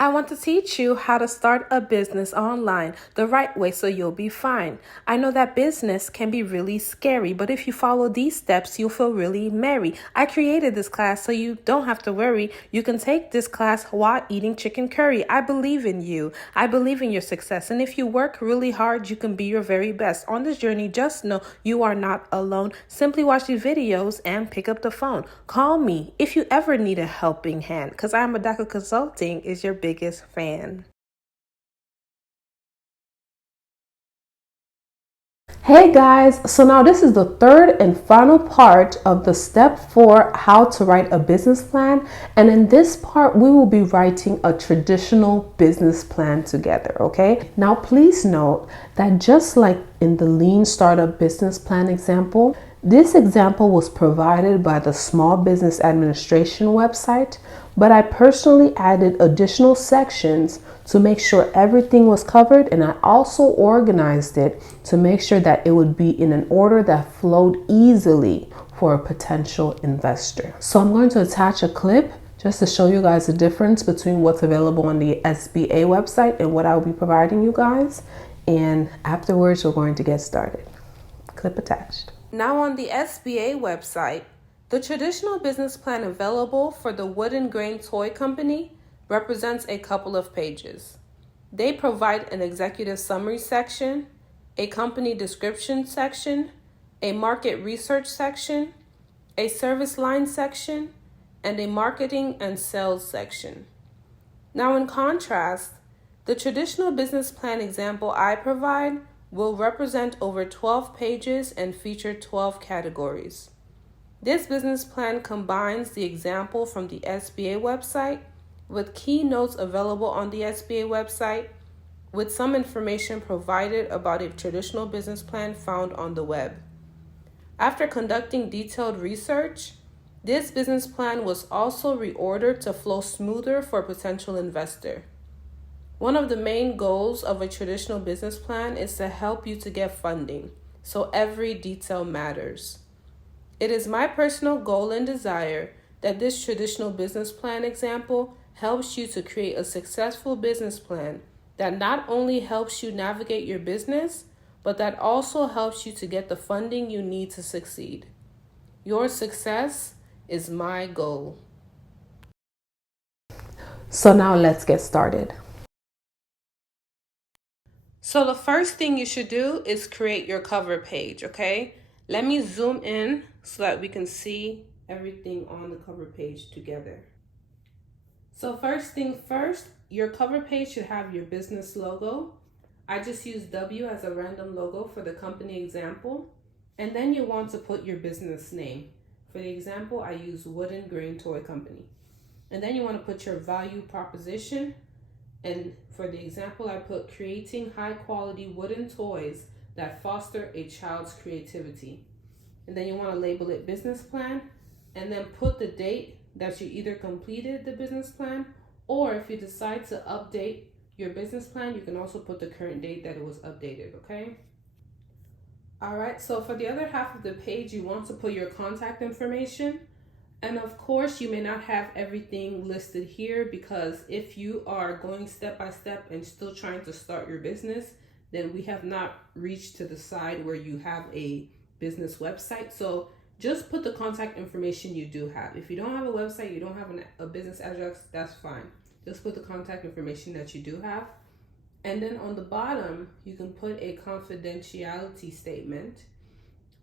I want to teach you how to start a business online the right way so you'll be fine. I know that business can be really scary, but if you follow these steps, you'll feel really merry. I created this class so you don't have to worry. You can take this class while eating chicken curry. I believe in you. I believe in your success. And if you work really hard, you can be your very best. On this journey, just know you are not alone. Simply watch these videos and pick up the phone. Call me if you ever need a helping hand, because IamAdakuConsulting is your biggest fan. Hey guys, so now this is the third and final part of the step 4 how to write a business plan, and in this part we will be writing a traditional business plan together. Okay, now please note that just like in the lean startup business plan example, this example was provided by the Small Business Administration website, but I personally added additional sections to make sure everything was covered, and I also organized it to make sure that it would be in an order that flowed easily for a potential investor. So I'm going to attach a clip just to show you guys the difference between what's available on the SBA website and what I'll be providing you guys. And afterwards, we're going to get started. Clip attached. Now on the SBA website, the traditional business plan available for the Wood and Grain Toy Company represents a couple of pages. They provide an executive summary section, a company description section, a market research section, a service line section, and a marketing and sales section. Now in contrast, the traditional business plan example I provide will represent over 12 pages and feature 12 categories. This business plan combines the example from the SBA website with key notes available on the SBA website, with some information provided about a traditional business plan found on the web. After conducting detailed research, this business plan was also reordered to flow smoother for a potential investor. One of the main goals of a traditional business plan is to help you to get funding, so every detail matters. It is my personal goal and desire that this traditional business plan example helps you to create a successful business plan that not only helps you navigate your business, but that also helps you to get the funding you need to succeed. Your success is my goal. So now let's get started. So the first thing you should do is create your cover page, okay? Let me zoom in so that we can see everything on the cover page together. So first thing first, your cover page should have your business logo. I just use W as a random logo for the company example. And then you want to put your business name. For the example, I use Wood and Grain Toy Company. And then you want to put your value proposition. And for the example, I put creating high quality wooden toys that foster a child's creativity. And then you want to label it business plan, and then put the date that you either completed the business plan, or if you decide to update your business plan, you can also put the current date that it was updated, okay? All right, so for the other half of the page, you want to put your contact information. And of course, you may not have everything listed here, because if you are going step by step and still trying to start your business, then we have not reached to the side where you have a business website. So just put the contact information you do have. If you don't have a website, you don't have a business address, that's fine. Just put the contact information that you do have. And then on the bottom, you can put a confidentiality statement.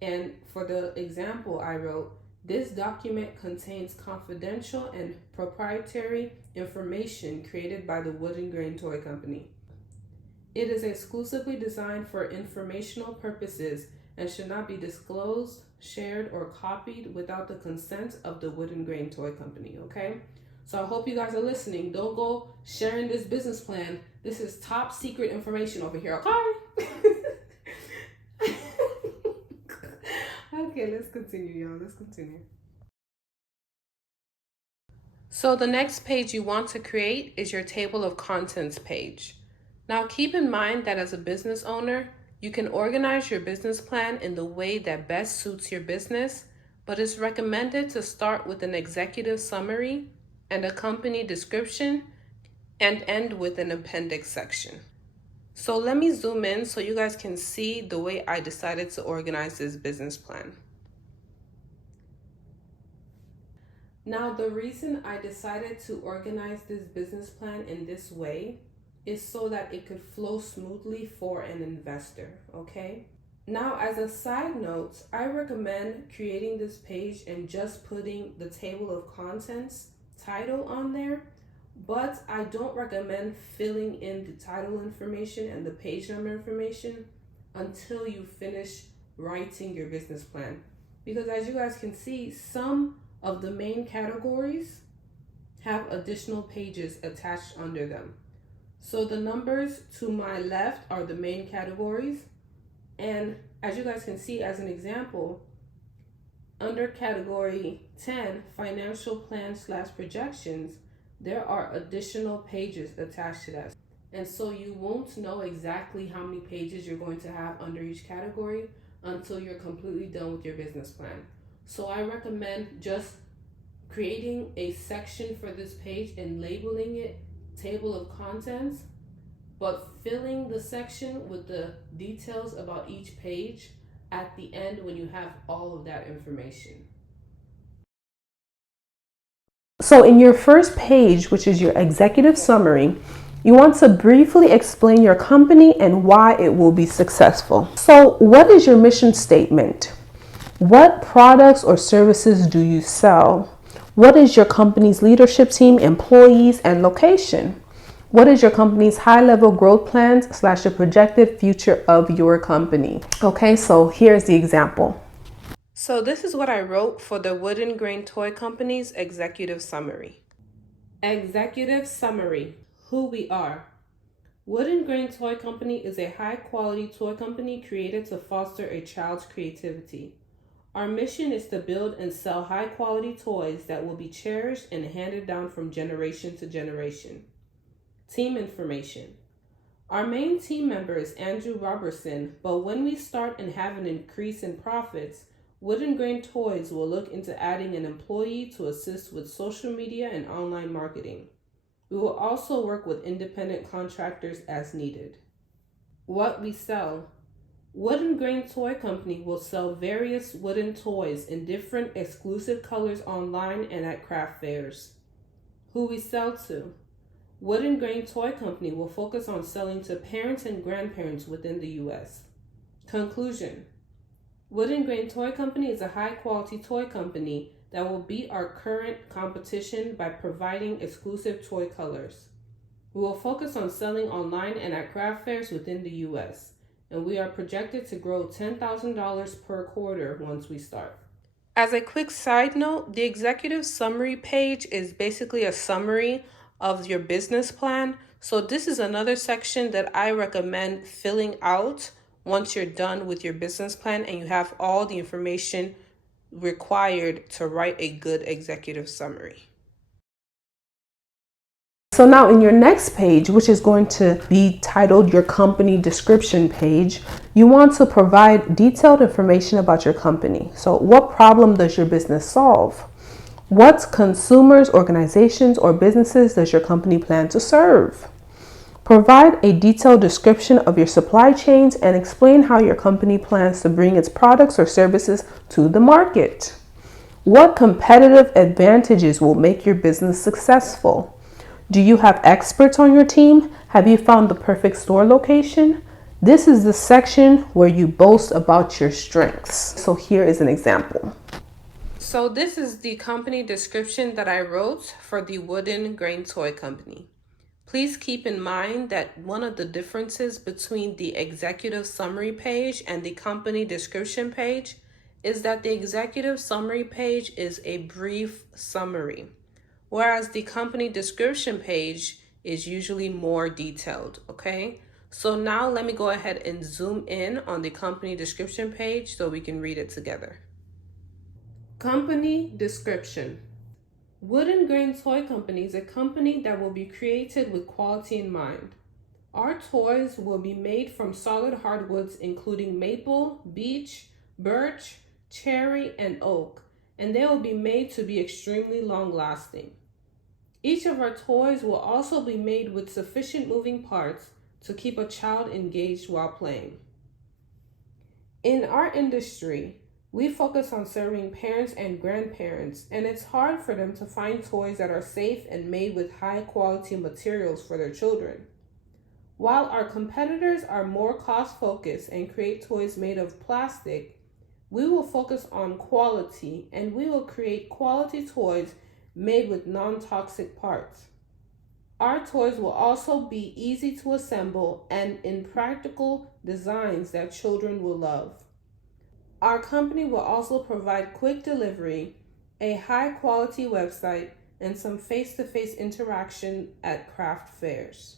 And for the example I wrote, this document contains confidential and proprietary information created by the Wood and Grain Toy Company. It is exclusively designed for informational purposes and should not be disclosed, shared, or copied without the consent of the Wood and Grain Toy Company, okay? So I hope you guys are listening. Don't go sharing this business plan. This is top secret information over here, okay? Okay, let's continue, y'all. Let's continue. So the next page you want to create is your table of contents page. Now keep in mind that as a business owner, you can organize your business plan in the way that best suits your business, but it's recommended to start with an executive summary and a company description, and end with an appendix section. So let me zoom in so you guys can see the way I decided to organize this business plan. Now, the reason I decided to organize this business plan in this way is so that it could flow smoothly for an investor, okay? Now, as a side note, I recommend creating this page and just putting the table of contents title on there, but I don't recommend filling in the title information and the page number information until you finish writing your business plan. Because as you guys can see, some of the main categories have additional pages attached under them. So the numbers to my left are the main categories. And as you guys can see, as an example, under category 10, financial plan / projections, there are additional pages attached to that. And so you won't know exactly how many pages you're going to have under each category until you're completely done with your business plan. So I recommend just creating a section for this page and labeling it table of contents, but filling the section with the details about each page at the end when you have all of that information. So in your first page, which is your executive summary, you want to briefly explain your company and why it will be successful. So what is your mission statement? What products or services do you sell? What is your company's leadership team, employees, and location? What is your company's high-level growth plans / the projected future of your company? Okay, so here's the example. So this is what I wrote for the Wooden Grain Toy Company's executive summary. Executive summary: who we are. Wooden Grain Toy Company is a high-quality toy company created to foster a child's creativity. Our mission is to build and sell high-quality toys that will be cherished and handed down from generation to generation. Team information. Our main team member is Andrew Robertson, but when we start and have an increase in profits, Wooden Grain Toys will look into adding an employee to assist with social media and online marketing. We will also work with independent contractors as needed. What we sell. Wooden Grain Toy Company will sell various wooden toys in different exclusive colors online and at craft fairs. Who we sell to. Wooden Grain Toy Company will focus on selling to parents and grandparents within the U.S. Conclusion. Wooden Grain Toy Company is a high-quality toy company that will beat our current competition by providing exclusive toy colors. We will focus on selling online and at craft fairs within the U.S., and we are projected to grow $10,000 per quarter once we start. As a quick side note, the executive summary page is basically a summary of your business plan. So this is another section that I recommend filling out once you're done with your business plan and you have all the information required to write a good executive summary. So now in your next page, which is going to be titled your company description page, you want to provide detailed information about your company. So what problem does your business solve? What consumers, organizations, or businesses does your company plan to serve? Provide a detailed description of your supply chains and explain how your company plans to bring its products or services to the market. What competitive advantages will make your business successful? Do you have experts on your team? Have you found the perfect store location? This is the section where you boast about your strengths. So here is an example. So this is the company description that I wrote for the Wooden Grain Toy Company. Please keep in mind that one of the differences between the executive summary page and the company description page is that the executive summary page is a brief summary, whereas the company description page is usually more detailed, okay? So now let me go ahead and zoom in on the company description page so we can read it together. Company description. Wooden Grain Toy Company is a company that will be created with quality in mind. Our toys will be made from solid hardwoods including maple, beech, birch, cherry, and oak, and they will be made to be extremely long-lasting. Each of our toys will also be made with sufficient moving parts to keep a child engaged while playing. In our industry, we focus on serving parents and grandparents, and it's hard for them to find toys that are safe and made with high quality materials for their children. While our competitors are more cost focused and create toys made of plastic, we will focus on quality and we will create quality toys made with non-toxic parts. Our toys will also be easy to assemble and in practical designs that children will love. Our company will also provide quick delivery, a high quality website, and some face-to-face interaction at craft fairs.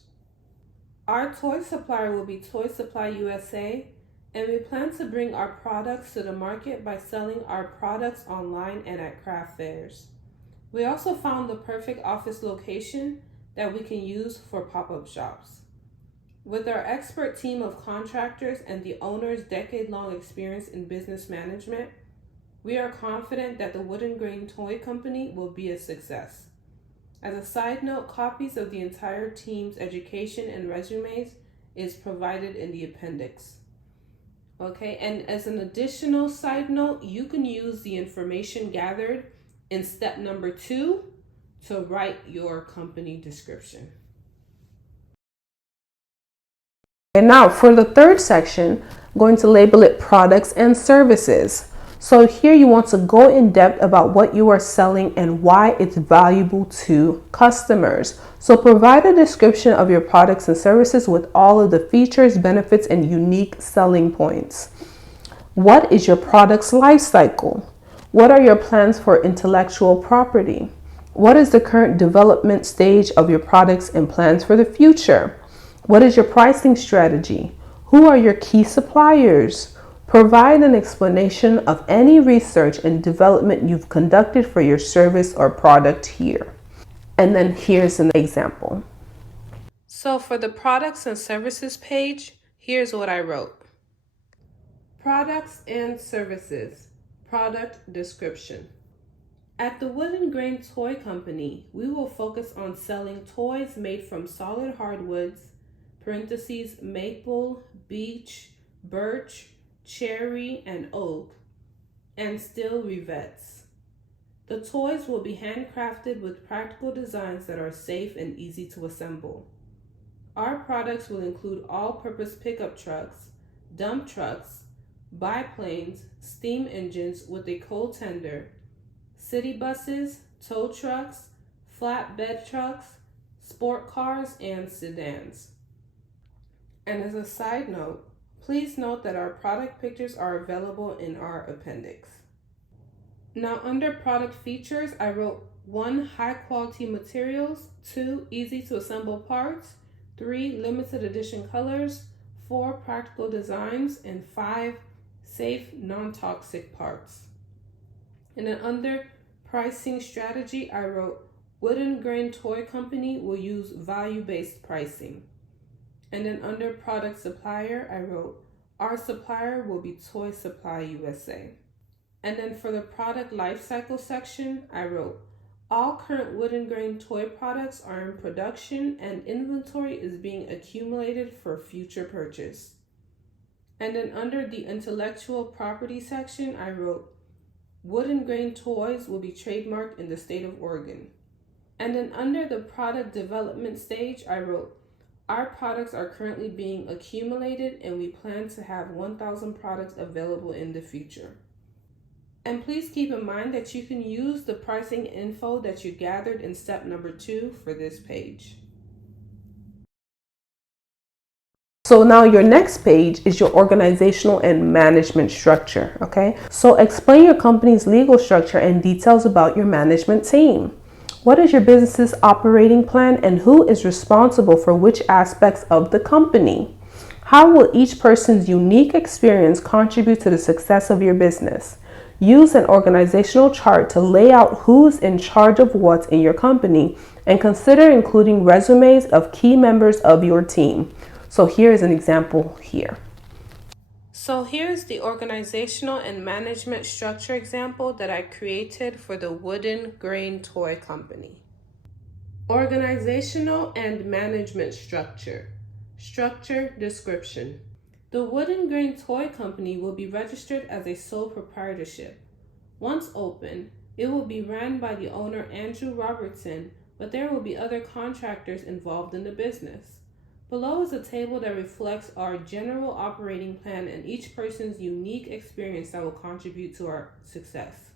Our toy supplier will be Toy Supply USA, and we plan to bring our products to the market by selling our products online and at craft fairs. We also found the perfect office location that we can use for pop-up shops. With our expert team of contractors and the owner's decade-long experience in business management, we are confident that the Wooden Grain Toy Company will be a success. As a side note, copies of the entire team's education and resumes is provided in the appendix. Okay, and as an additional side note, you can use the information gathered in step number 2 to write your company description. And now for the third section, I'm going to label it products and services. So here you want to go in depth about what you are selling and why it's valuable to customers. So provide a description of your products and services with all of the features, benefits, and unique selling points. What is your product's life cycle? What are your plans for intellectual property? What is the current development stage of your products and plans for the future? What is your pricing strategy? Who are your key suppliers? Provide an explanation of any research and development you've conducted for your service or product here. And then here's an example. So for the products and services page, here's what I wrote. Products and services, product description. At the Wooden Grain Toy Company, we will focus on selling toys made from solid hardwoods, parentheses, maple, beech, birch, cherry, and oak, and steel rivets. The toys will be handcrafted with practical designs that are safe and easy to assemble. Our products will include all-purpose pickup trucks, dump trucks, biplanes, steam engines with a coal tender, city buses, tow trucks, flatbed trucks, sport cars, and sedans. And as a side note, please note that our product pictures are available in our appendix. Now under product features, I wrote 1, high quality materials, 2, easy to assemble parts, 3, limited edition colors, 4, practical designs, and 5, safe non-toxic parts. And then under pricing strategy, I wrote Wooden Grain Toy Company will use value-based pricing. And then under product supplier, I wrote, our supplier will be Toy Supply USA. And then for the product lifecycle section, I wrote, all current Wooden Grain toy products are in production and inventory is being accumulated for future purchase. And then under the intellectual property section, I wrote, Wooden Grain toys will be trademarked in the state of Oregon. And then under the product development stage, I wrote, our products are currently being accumulated and we plan to have 1,000 products available in the future. And please keep in mind that you can use the pricing info that you gathered in step number 2 for this page. So now your next page is your organizational and management structure, okay? So explain your company's legal structure and details about your management team. What is your business's operating plan and who is responsible for which aspects of the company? How will each person's unique experience contribute to the success of your business? Use an organizational chart to lay out who's in charge of what in your company and consider including resumes of key members of your team. So here's an example here. So here's the organizational and management structure example that I created for the Wooden Grain Toy Company. Organizational and management structure. Structure description. The Wood and Grain Toy Company will be registered as a sole proprietorship. Once open, it will be ran by the owner Andrew Robertson, but there will be other contractors involved in the business. Below is a table that reflects our general operating plan and each person's unique experience that will contribute to our success.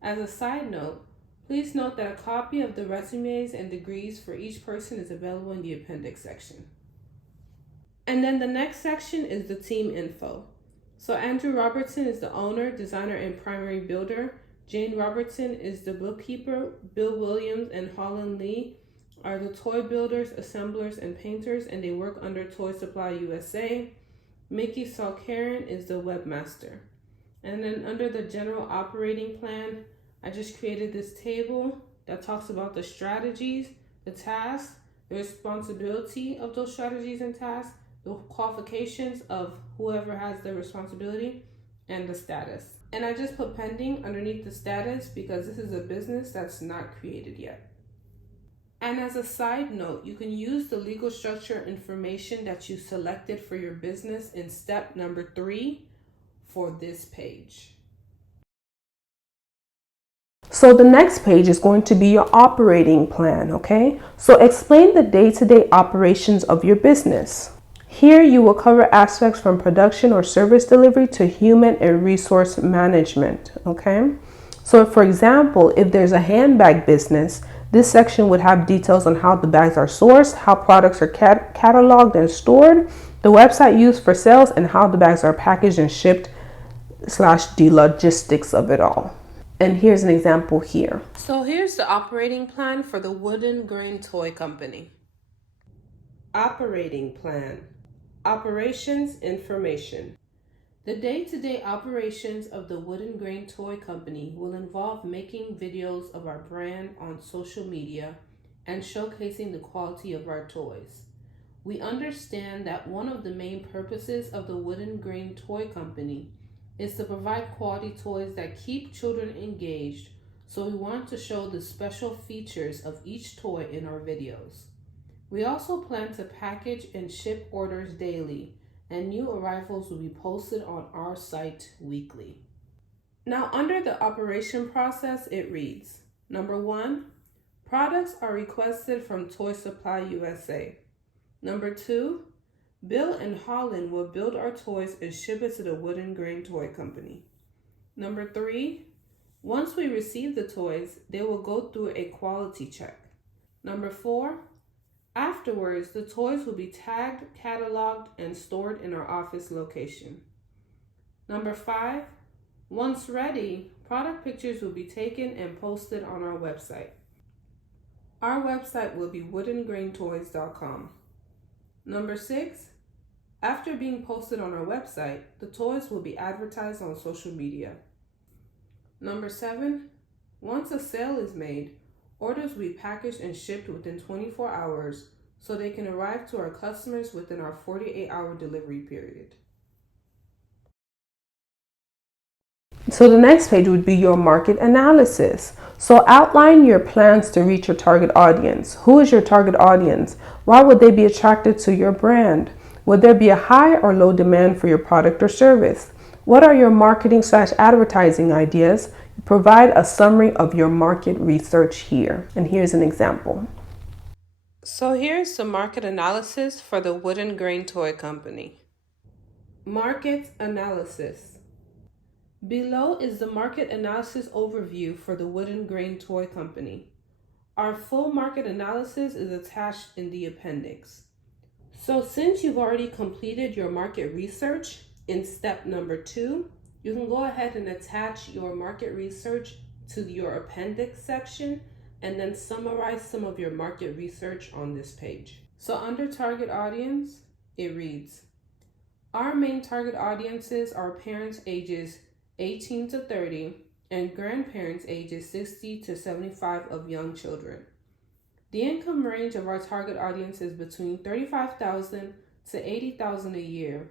As a side note, please note that a copy of the resumes and degrees for each person is available in the appendix section. And then the next section is the team info. So Andrew Robertson is the owner, designer, and primary builder. Jane Robertson is the bookkeeper. Bill Williams and Holland Lee are the toy builders, assemblers, and painters, and they work under Toy Supply USA. Mickey Salkaren is the webmaster. And then under the general operating plan, I just created this table that talks about the strategies, the tasks, the responsibility of those strategies and tasks, the qualifications of whoever has the responsibility, and the status. And I just put pending underneath the status because this is a business that's not created yet. And as a side note, you can use the legal structure information that you selected for your business in step number 3 for this page. So the next page is going to be your operating plan, okay? So explain the day-to-day operations of your business. Here you will cover aspects from production or service delivery to human and resource management, okay? So for example, if there's a handbag business, this section would have details on how the bags are sourced, how products are cataloged and stored, the website used for sales, and how the bags are packaged and shipped / the logistics of it all. And here's an example here. So here's the operating plan for the Wood and Grain Toy Company. Operating plan. Operations information. The day-to-day operations of the Wood and Grain Toy Company will involve making videos of our brand on social media and showcasing the quality of our toys. We understand that one of the main purposes of the Wood and Grain Toy Company is to provide quality toys that keep children engaged, so we want to show the special features of each toy in our videos. We also plan to package and ship orders daily, and new arrivals will be posted on our site weekly. Now, under the operation process, it reads, number 1, products are requested from Toy Supply USA. Number 2, Bill and Holland will build our toys and ship it to the Wood and Grain Toy Company. Number 3, once we receive the toys, they will go through a quality check. Number 4, afterwards, the toys will be tagged, cataloged, and stored in our office location. Number 5, once ready, product pictures will be taken and posted on our website. Our website will be woodandgraintoys.com. Number 6, after being posted on our website, the toys will be advertised on social media. Number 7, once a sale is made, orders will be packaged and shipped within 24 hours so they can arrive to our customers within our 48-hour delivery period. So the next page would be your market analysis. So outline your plans to reach your target audience. Who is your target audience? Why would they be attracted to your brand? Would there be a high or low demand for your product or service? What are your marketing / advertising ideas? Provide a summary of your market research here. And here's an example. So here's the market analysis for the Wood and Grain Toy Company. Market analysis. Below is the market analysis overview for the Wood and Grain Toy Company. Our full market analysis is attached in the appendix. So since you've already completed your market research in step number 2, you can go ahead and attach your market research to your appendix section and then summarize some of your market research on this page. So under target audience, it reads, our main target audiences are parents ages 18 to 30 and grandparents ages 60 to 75 of young children. The income range of our target audience is between $35,000 to $80,000 a year.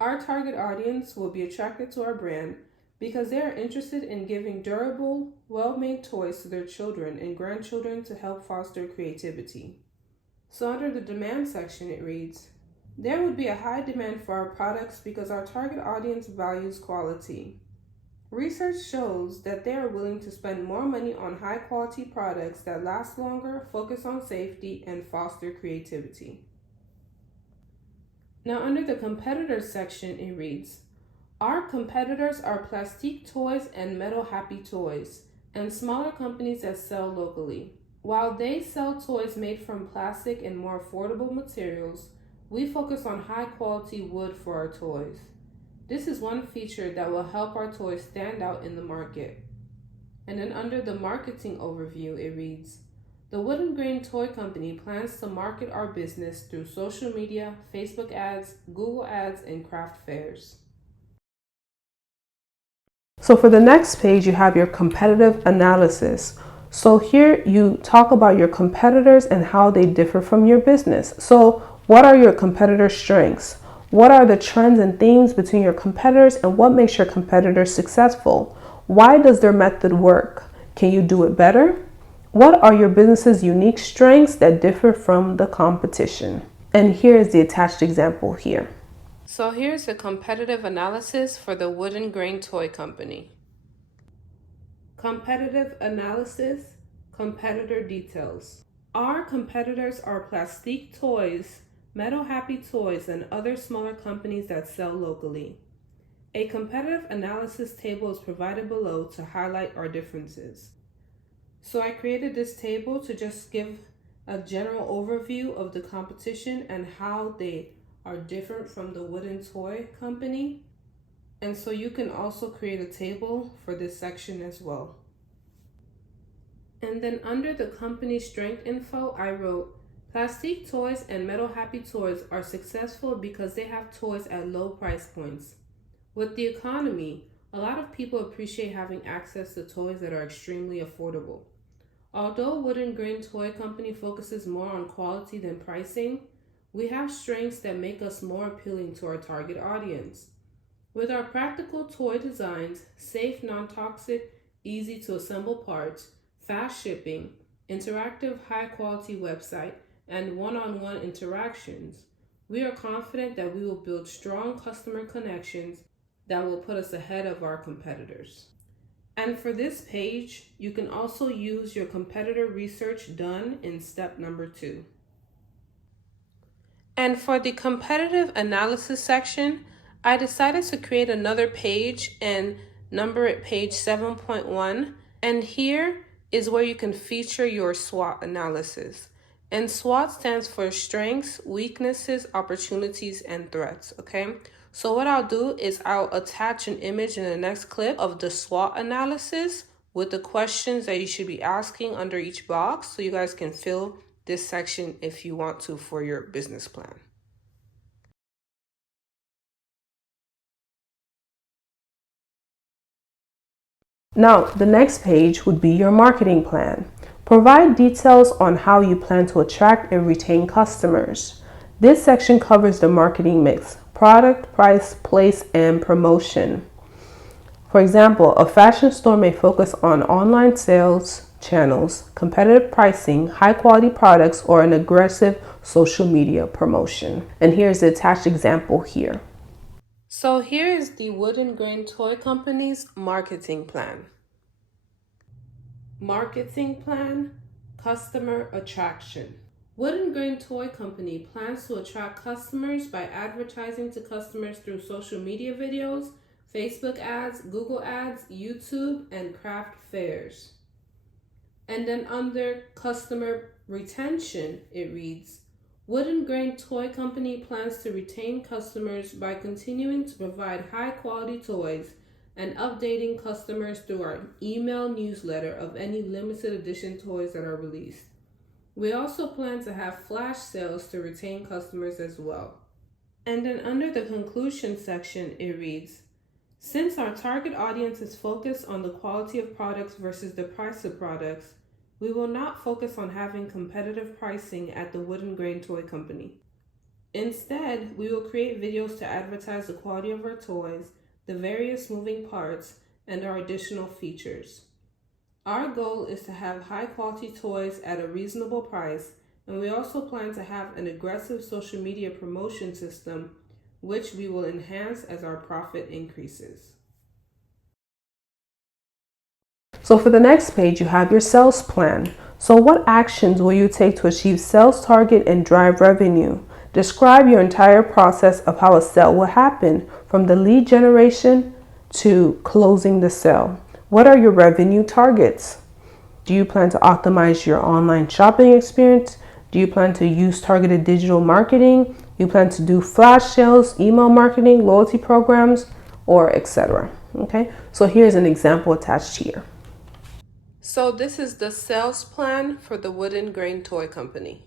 Our target audience will be attracted to our brand because they are interested in giving durable, well-made toys to their children and grandchildren to help foster creativity. So under the demand section, it reads, there would be a high demand for our products because our target audience values quality. Research shows that they are willing to spend more money on high-quality products that last longer, focus on safety, and foster creativity. Now under the competitors section, it reads, our competitors are plastique toys and metal happy toys, and smaller companies that sell locally. While they sell toys made from plastic and more affordable materials, we focus on high quality wood for our toys. This is one feature that will help our toys stand out in the market. And then under the marketing overview, it reads, the Wooden Grain Toy Company plans to market our business through social media, Facebook ads, Google ads, and craft fairs. So for the next page, you have your competitive analysis. So here you talk about your competitors and how they differ from your business. So what are your competitors' strengths? What are the trends and themes between your competitors, and what makes your competitors successful? Why does their method work? Can you do it better? What are your business's unique strengths that differ from the competition? And here is the attached example here. So here's a competitive analysis for the Wooden Grain Toy Company. Competitive analysis, competitor details. Our competitors are plastique toys, metal happy toys, and other smaller companies that sell locally. A competitive analysis table is provided below to highlight our differences. So I created this table to just give a general overview of the competition and how they are different from the Wooden Toy Company. And so you can also create a table for this section as well. And then under the company strength info, I wrote, plastique toys and metal happy toys are successful because they have toys at low price points. With the economy, a lot of people appreciate having access to toys that are extremely affordable. Although Wooden Grain Toy Company focuses more on quality than pricing, we have strengths that make us more appealing to our target audience. With our practical toy designs, safe, non-toxic, easy to assemble parts, fast shipping, interactive, high-quality website, and one-on-one interactions, we are confident that we will build strong customer connections that will put us ahead of our competitors. And for this page, you can also use your competitor research done in step number 2. And for the competitive analysis section, I decided to create another page and number it page 7.1. And here is where you can feature your SWOT analysis. And SWOT stands for strengths, weaknesses, opportunities, and threats, okay? So what I'll do is I'll attach an image in the next clip of the SWOT analysis with the questions that you should be asking under each box, so you guys can fill this section if you want to for your business plan. Now, the next page would be your marketing plan. Provide details on how you plan to attract and retain customers. This section covers the marketing mix: product, price, place, and promotion. For example, a fashion store may focus on online sales channels, competitive pricing, high-quality products, or an aggressive social media promotion. And here's the attached example here. So here is the Wooden Grain Toy Company's marketing plan. Marketing plan, customer attraction. Wooden Grain Toy Company plans to attract customers by advertising to customers through social media videos, Facebook ads, Google ads, YouTube, and craft fairs. And then under customer retention, it reads, Wooden Grain Toy Company plans to retain customers by continuing to provide high-quality toys and updating customers through our email newsletter of any limited edition toys that are released. We also plan to have flash sales to retain customers as well. And then under the conclusion section, it reads, since our target audience is focused on the quality of products versus the price of products, we will not focus on having competitive pricing at the Wooden Grain Toy Company. Instead, we will create videos to advertise the quality of our toys, the various moving parts, and our additional features. Our goal is to have high quality toys at a reasonable price, and we also plan to have an aggressive social media promotion system, which we will enhance as our profit increases. So for the next page, you have your sales plan. So what actions will you take to achieve sales target and drive revenue? Describe your entire process of how a sale will happen, from the lead generation to closing the sale. What are your revenue targets? Do you plan to optimize your online shopping experience? Do you plan to use targeted digital marketing? Do you plan to do flash sales, email marketing, loyalty programs, or etc.? Okay, so here's an example attached here. So this is the sales plan for the Wooden Grain Toy Company.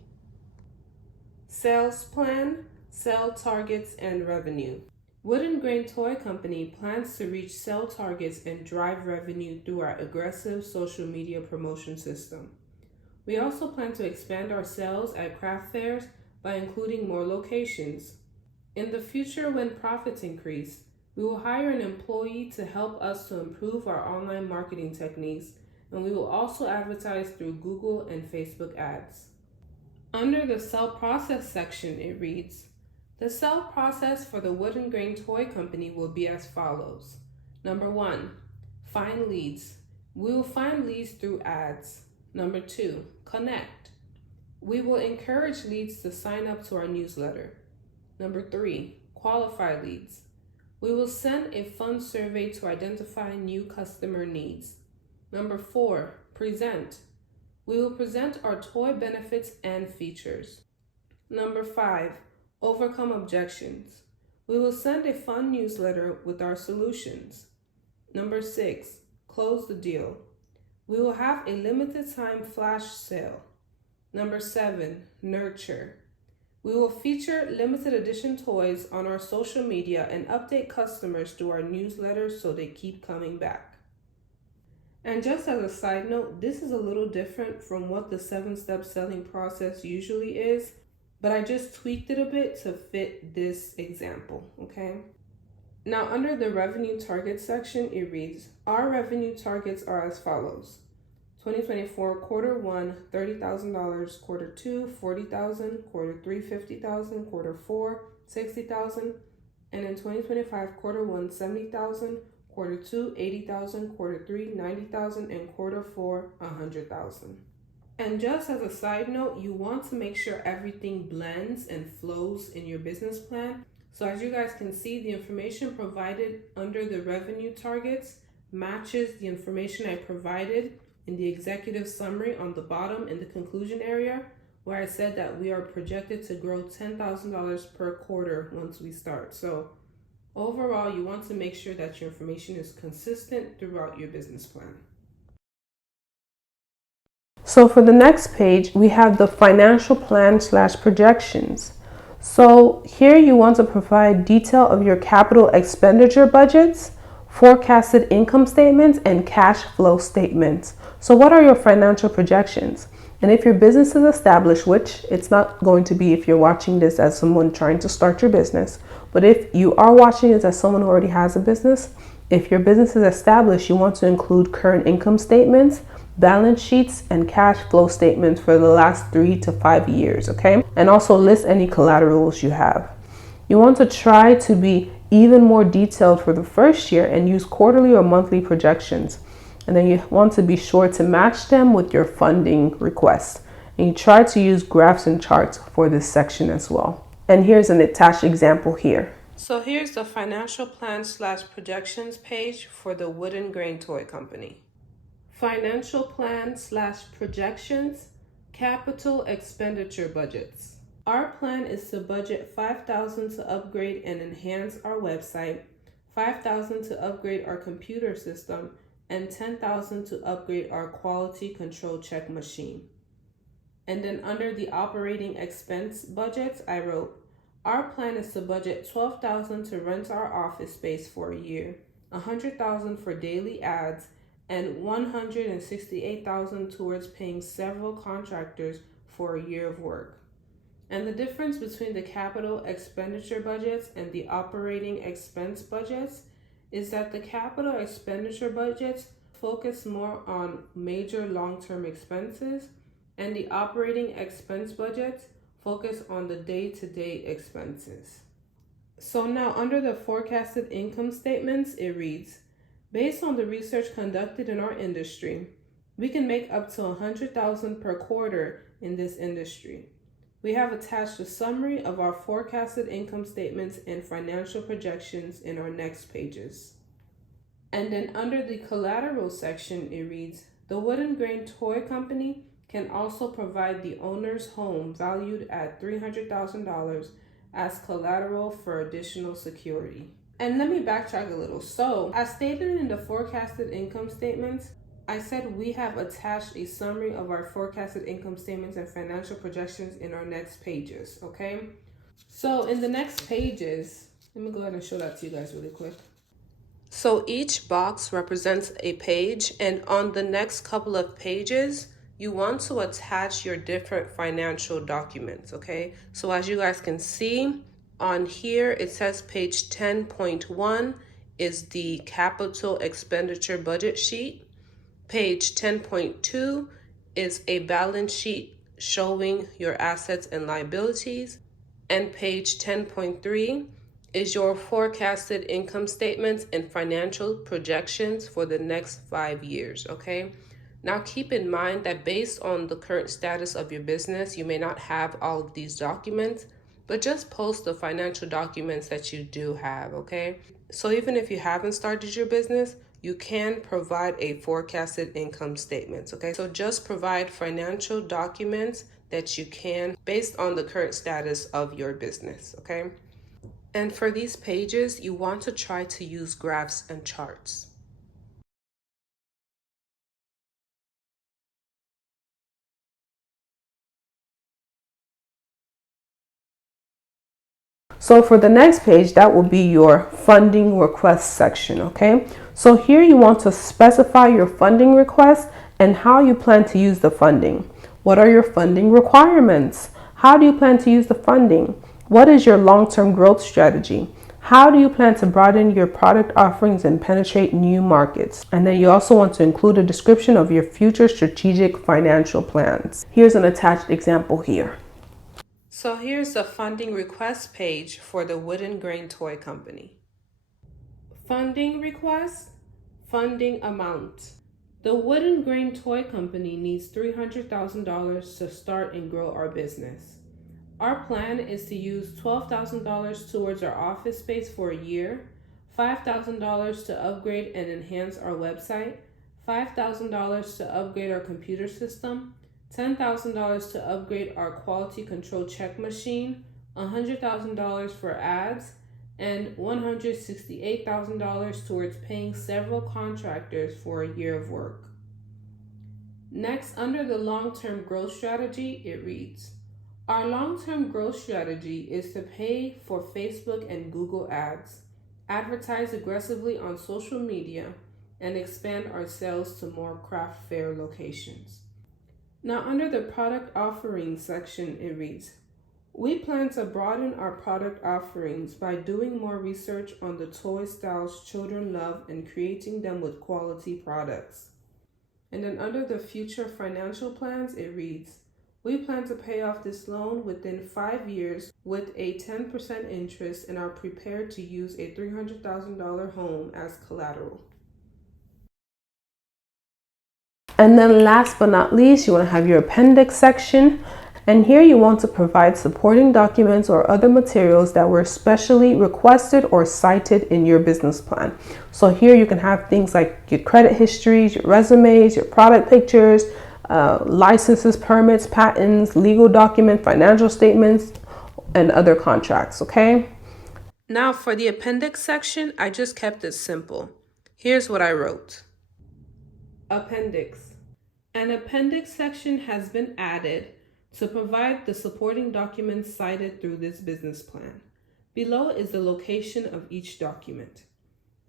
Sales plan, sale targets, and revenue. Wooden Grain Toy Company plans to reach sale targets and drive revenue through our aggressive social media promotion system. We also plan to expand our sales at craft fairs by including more locations. In the future, when profits increase, we will hire an employee to help us to improve our online marketing techniques, and we will also advertise through Google and Facebook ads. Under the sell process section, it reads, the sell process for the Wooden Grain Toy Company will be as follows. Number 1, find leads. We will find leads through ads. Number 2, connect. We will encourage leads to sign up to our newsletter. Number 3, qualify leads. We will send a fun survey to identify new customer needs. Number 4, present. We will present our toy benefits and features. Number 5, overcome objections. We will send a fun newsletter with our solutions. Number 6, close the deal. We will have a limited time flash sale. Number 7, nurture. We will feature limited edition toys on our social media and update customers through our newsletters so they keep coming back. And just as a side note, this is a little different from what the 7-step selling process usually is, but I just tweaked it a bit to fit this example, okay? Now, under the revenue target section, it reads, our revenue targets are as follows. 2024 quarter 1, $30,000, quarter 2, $40,000, quarter 3, $50,000, quarter 4, $60,000, and in 2025 quarter 1, $70,000, quarter 2, $80,000, quarter 3, $90,000, and quarter 4, $100,000. And just as a side note, you want to make sure everything blends and flows in your business plan. So as you guys can see, the information provided under the revenue targets matches the information I provided in the executive summary on the bottom in the conclusion area, where I said that we are projected to grow $10,000 per quarter once we start. So overall, you want to make sure that your information is consistent throughout your business plan. So for the next page, we have the financial plan / projections. So here you want to provide detail of your capital expenditure budgets, forecasted income statements, and cash flow statements. So what are your financial projections? And if your business is established, which it's not going to be if you're watching this as someone trying to start your business, but if you are watching this as someone who already has a business, if your business is established, you want to include current income statements, balance sheets, and cash flow statements for the last 3 to 5 years, okay? And also list any collaterals you have. You want to try to be even more detailed for the first year and use quarterly or monthly projections. And then you want to be sure to match them with your funding requests. And you try to use graphs and charts for this section as well. And here's an attached example here. So here's the financial plan / projections page for the Wooden Grain Toy Company. Financial plan / projections, capital expenditure budgets. Our plan is to budget $5,000 to upgrade and enhance our website, $5,000 to upgrade our computer system, and $10,000 to upgrade our quality control check machine. And then under the operating expense budgets, I wrote, our plan is to budget $12,000 to rent our office space for a year, $100,000 for daily ads, and $168,000 towards paying several contractors for a year of work. And the difference between the capital expenditure budgets and the operating expense budgets is that the capital expenditure budgets focus more on major long-term expenses, and the operating expense budgets focus on the day-to-day expenses. So now under the forecasted income statements, it reads, based on the research conducted in our industry, we can make up to $100,000 per quarter in this industry. We have attached a summary of our forecasted income statements and financial projections in our next pages. And then under the collateral section, it reads, the Wooden Grain Toy Company can also provide the owner's home valued at $300,000 as collateral for additional security. And let me backtrack a little. So, as stated in the forecasted income statements, I said we have attached a summary of our forecasted income statements and financial projections in our next pages, okay? So, in the next pages, let me go ahead and show that to you guys really quick. So, each box represents a page, and on the next couple of pages, you want to attach your different financial documents, okay? So as you guys can see on here, it says page 10.1 is the capital expenditure budget sheet. Page 10.2 is a balance sheet showing your assets and liabilities. And page 10.3 is your forecasted income statements and financial projections for the next 5 years, okay? Now keep in mind that based on the current status of your business, you may not have all of these documents, but just post the financial documents that you do have, okay? So even if you haven't started your business, you can provide a forecasted income statement, okay? So just provide financial documents that you can based on the current status of your business, okay? And for these pages, you want to try to use graphs and charts. So for the next page, that will be your funding request section, okay? So here you want to specify your funding request and how you plan to use the funding. What are your funding requirements? How do you plan to use the funding? What is your long-term growth strategy? How do you plan to broaden your product offerings and penetrate new markets? And then you also want to include a description of your future strategic financial plans. Here's an attached example here. So here's the funding request page for the Wooden Grain Toy Company. Funding request, funding amount. The Wooden Grain Toy Company needs $300,000 to start and grow our business. Our plan is to use $12,000 towards our office space for a year, $5,000 to upgrade and enhance our website, $5,000 to upgrade our computer system, $10,000 to upgrade our quality control check machine, $100,000 for ads, and $168,000 towards paying several contractors for a year of work. Next, under the long-term growth strategy, it reads, our long-term growth strategy is to pay for Facebook and Google ads, advertise aggressively on social media, and expand our sales to more craft fair locations. Now, under the product offerings section, it reads, we plan to broaden our product offerings by doing more research on the toy styles children love and creating them with quality products. And then under the future financial plans, it reads, we plan to pay off this loan within 5 years with a 10% interest and are prepared to use a $300,000 home as collateral. And then last but not least, you want to have your appendix section. And here you want to provide supporting documents or other materials that were specially requested or cited in your business plan. So here you can have things like your credit histories, your resumes, your product pictures, licenses, permits, patents, legal document, financial statements, and other contracts, okay? Now for the appendix section, I just kept it simple. Here's what I wrote. Appendix. An appendix section has been added to provide the supporting documents cited through this business plan. Below is the location of each document.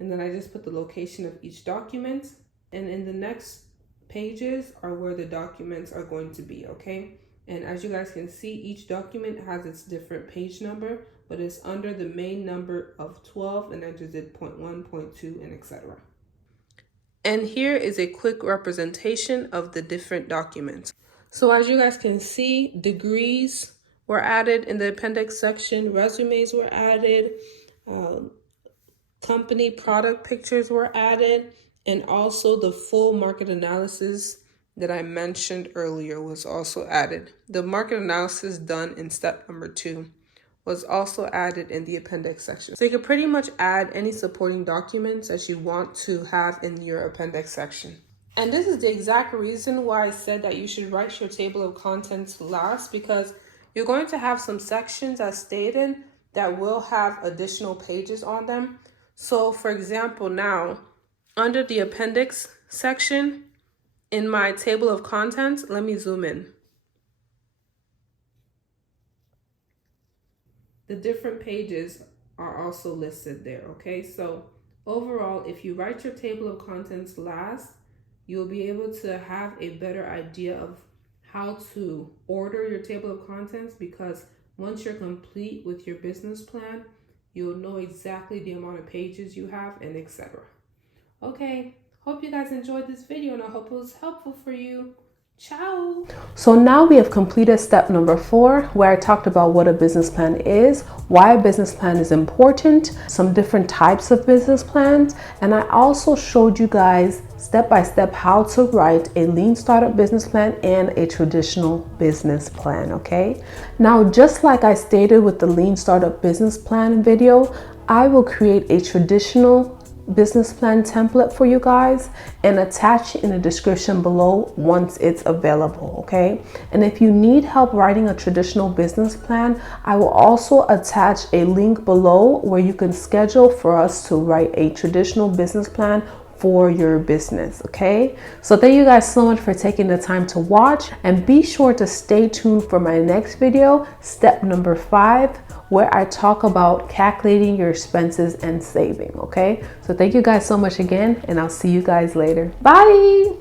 And then I just put the location of each document. And in the next pages are where the documents are going to be, okay? And as you guys can see, each document has its different page number, but it's under the main number of 12, and I just did point 1, point 2, and etc. And here is a quick representation of the different documents. So as you guys can see, degrees were added in the appendix section, resumes were added, company product pictures were added, and also the full market analysis that I mentioned earlier was also added. The market analysis done in step number 2 was also added in the appendix section. So you can pretty much add any supporting documents that you want to have in your appendix section. And this is the exact reason why I said that you should write your table of contents last, because you're going to have some sections as stated that will have additional pages on them. So for example, now under the appendix section in my table of contents, let me zoom in. The different pages are also listed there, okay? So overall, if you write your table of contents last, you'll be able to have a better idea of how to order your table of contents, because once you're complete with your business plan, you'll know exactly the amount of pages you have and etc. Okay, hope you guys enjoyed this video and I hope it was helpful for you. Ciao. So now we have completed step number 4, where I talked about what a business plan is, why a business plan is important, some different types of business plans, and I also showed you guys step by step how to write a lean startup business plan and a traditional business plan. Okay, now just like I stated with the lean startup business plan video, I will create a traditional business plan template for you guys and attach it in the description below once it's available. Okay, and if you need help writing a traditional business plan, I will also attach a link below where you can schedule for us to write a traditional business plan for your business. Okay, so thank you guys so much for taking the time to watch, and be sure to stay tuned for my next video, step number 5, where I talk about calculating your expenses and saving. Okay, so thank you guys so much again, and I'll see you guys later. Bye.